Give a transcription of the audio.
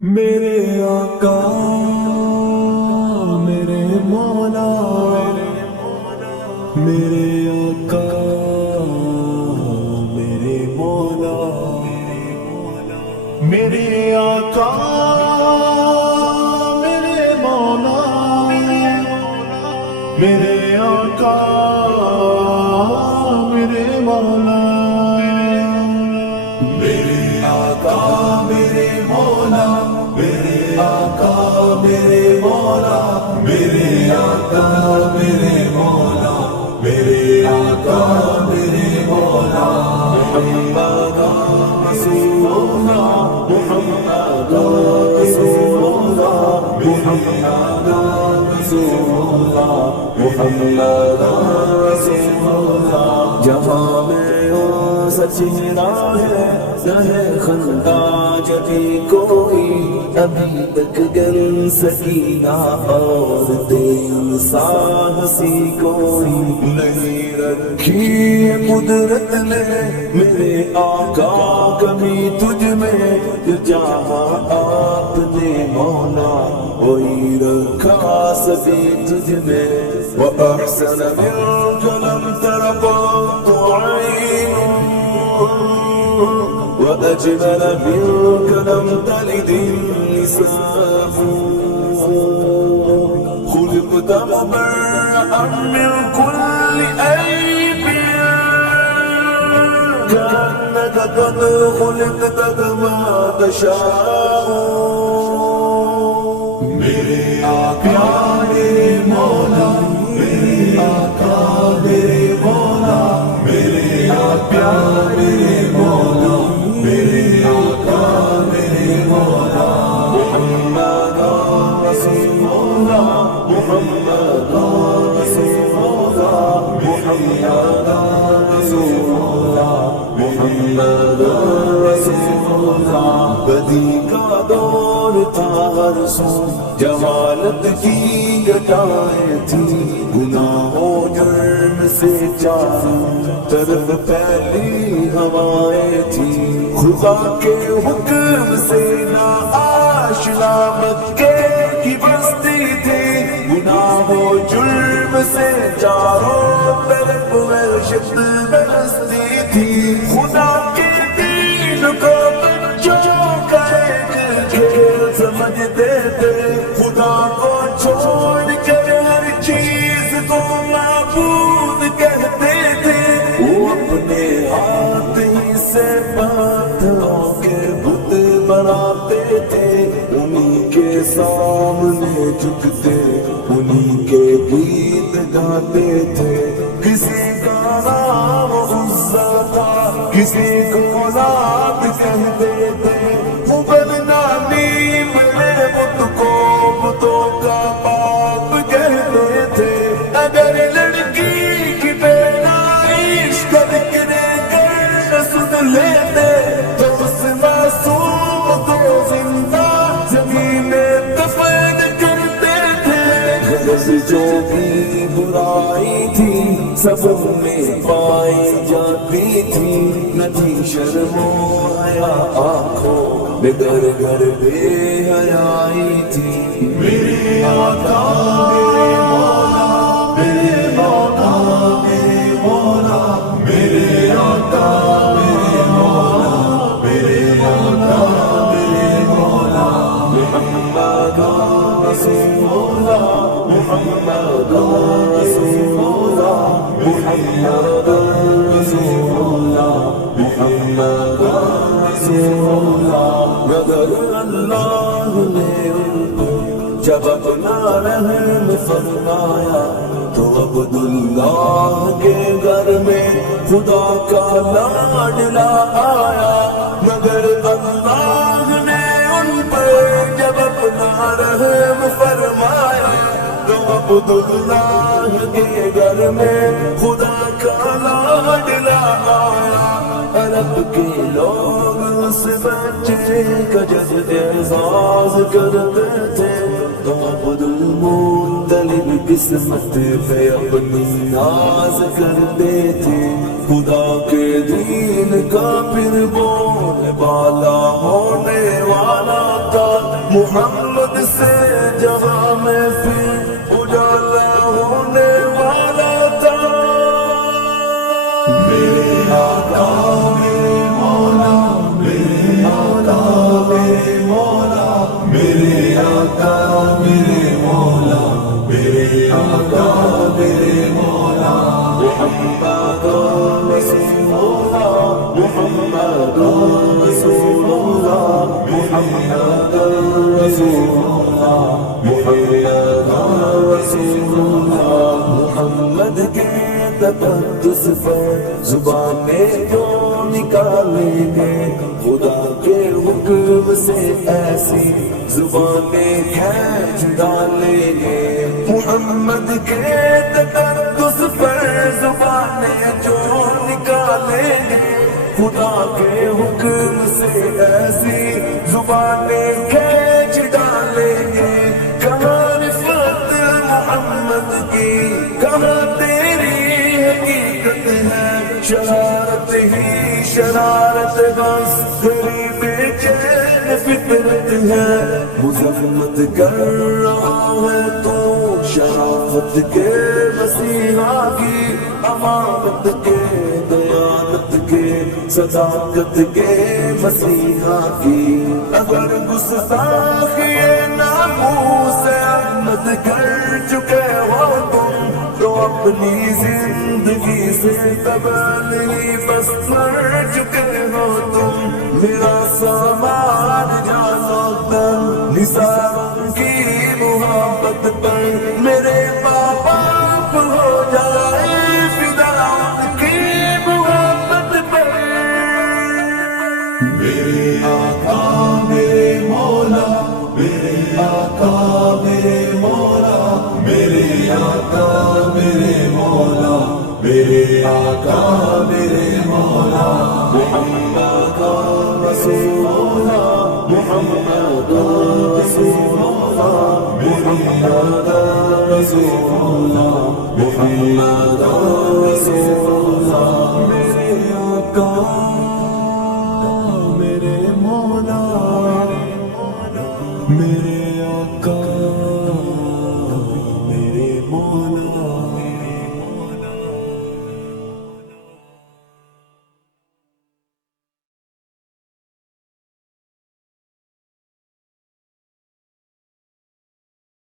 میرے آقا میرے مولا میرے آقا میرے مولا میرے آقا میرے مولا میرے آقا میرے مولا میرے آقا میرے مولا میرے آقا میرے مولا میرے آقا میرے مولا میرے آقا میرے مولا محمد رسول اللہ محمد رسول اللہ محمد رسول اللہ محمد رسول اللہ جہاں میں ہو سچی راہ ہے نہ خندا جبھی کوئی ابھی تک گن سکینہ اور انسان ہنسی کوئی نہیں رکھی قدرت نے میرے آقا کبھی تجھ میں جہاں آپ نے مولا وہی رکھا سبھی تجھ میں وَأَحْسَنَ مِنْكَ لَمْ تَرَ قَطُّ عَيْنٌ وَأَجْمَلَ مِنْكَ لَمْ تَلِدِ النِّسَاءُ خُلِقْتَ مُبَرَّأً مِنْ كُلِّ عَيْبٍ كَأَنَّكَ قَدْ خُلِقْتَ كَمَا تَشَاءُ میرے آقا میرے مولا میرے آقا میرے مولا میرے آقا میرے مولا میرے آقا میرے مولا محمد رسول اللہ محمد رسول اللہ محمد رسول اللہ محمد رسول اللہ بدی کا دور تھا ہر سو جمالت کی گٹائیں تھی گناہوں جرم سے چاروں طرف پھیلی ہوائیں تھی خدا کے حکم سے نا آشنا مکے کی بستی تھی گناہوں جرم سے چاروں طرف وحشت برستی تھی خدا کے دین کو بچوں کا ایک کھیل سمجھتے تھے خدا کو چھوڑ کر ہر چیز کو معبود کہتے تھے وہ اپنے ہاتھ ہی سے پتھروں کے بت بناتے تھے انہی کے سامنے جھکتے انہی کے گیت گاتے تھے کسی کا نام عزا تھا کسی کو لات کہتے تھے وہ بدنامی ملے بت کو بتوں کا باپ کہتے تھے اگر لڑکی کی پیدائش کا ذکر کر سن لیتے تو اس معصوم کو زندہ زمین میں دفن کرتے تھے غرض جو بھی برائی تھی سب میں پائی جاتی تھی نہ تھی شرم و حیا آنکھوں میں گر گر بے حیائی تھی میرے آقا میرے مولا میرے مولا میرے مولا میرے آقا میرے مولا میرے آقا میرے مولا محمد رسول اللہ محمد رسول اللہ محمد رسول اللہ محمد رسول اللہ مگر اللہ نے ان کو جب اپنا رحم فرمایا تو عبداللہ کے گھر میں خدا کا لاڈلا آیا مگر اللہ نے ان پر جب اپنا رحم فرمایا تو عبداللہ کے گھر میں خدا کا لاڈلا آیا عرب کے لوگ اس بچے کا جب اعزاز کرتے تھے تو عبدالمطلب قسمت پہ اپنی ناز کرتے تھے خدا کے دین کا پھر بول بالا ہونے والا تھا محمد سے جہاں میں پھر اجالا ہونے والا تھا. میرے آقا میرے مولا، میرے آقا میرے مولا، میرے آقا میرے مولا، میرے آقا میرے مولا. محمد رسول اللہ، محمد رسول اللہ، محمد رسول اللہ، محمد رسول اللہ. محمد کے تقدس پر زبانیں کیوں نکالیں گے، خدا کے حکم سے ایسی زبانیں کھینچ ڈالیں گے. محمد کے تقدس پر زبانیں جو نکالیں گے، خدا کے حکم سے ایسی زبانیں کھینچ ڈالیں گے. کہاں رفعت محمد کی، کہاں تیری حقیقت ہے، شرارت ہی شرارت بس تیری بے چین فطرت ہے. مذمت کر رہا ہے تو شرافت کے مسیحا کی، امانت کے دیانت کے صداقت کے مسیحا کی. اگر گستاخی ناموس احمد کر چکے ہو تم تو اپنی زندگی سے تباہی بس مر چکے ہو تم. میرا سامان جانو تم نثاروں کی محبت پر، میرے باپ ہو جائے فدا ان کی محبت پر. میرے آقا میرے مولا، میرے آقا میرے مولا، میرے آقا میرے مولا، میرے آقا میرے مولا. محمد رسول اللہ، محمد رسول اللہ، محمد رسول اللہ، محمد رسول اللہ.